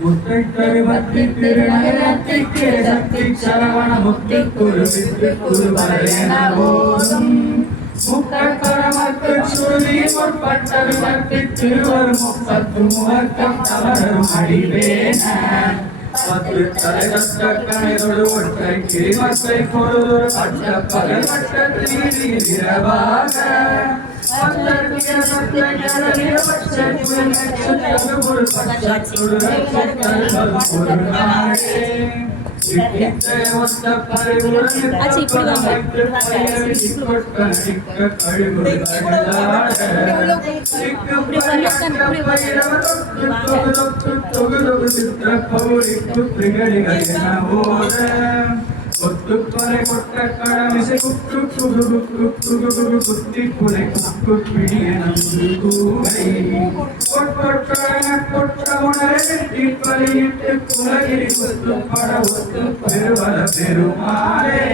முத்தை தருவத்தி திருநகரத்திற்கு சக்தி சரவண முத்து குருவித்து குருவரையன போதும் முக்கரமத்து சுருதி முற்பட்ட விபத்தி திருவர் முப்பத்து முகக்கம் தவறும் அடிவேன பத்து தலைவற்ற கணைதொடு ஒற்றை கிரிமத்தை பொருள் பட்ட பகல் வட்ட தீரவாக ஒத்துப்பறை கொட்ட கடமிசை குக்கு குகு குக்கு குகு குகு குத்தி குலை குக்கு பிடியன முருகூரை கொட்டொட்டன கொட்ட உணரை வெட்டி பலியிட்டு குலகிரி ஒத்துப்பட ஒத்து பெருவர பெருமாளே.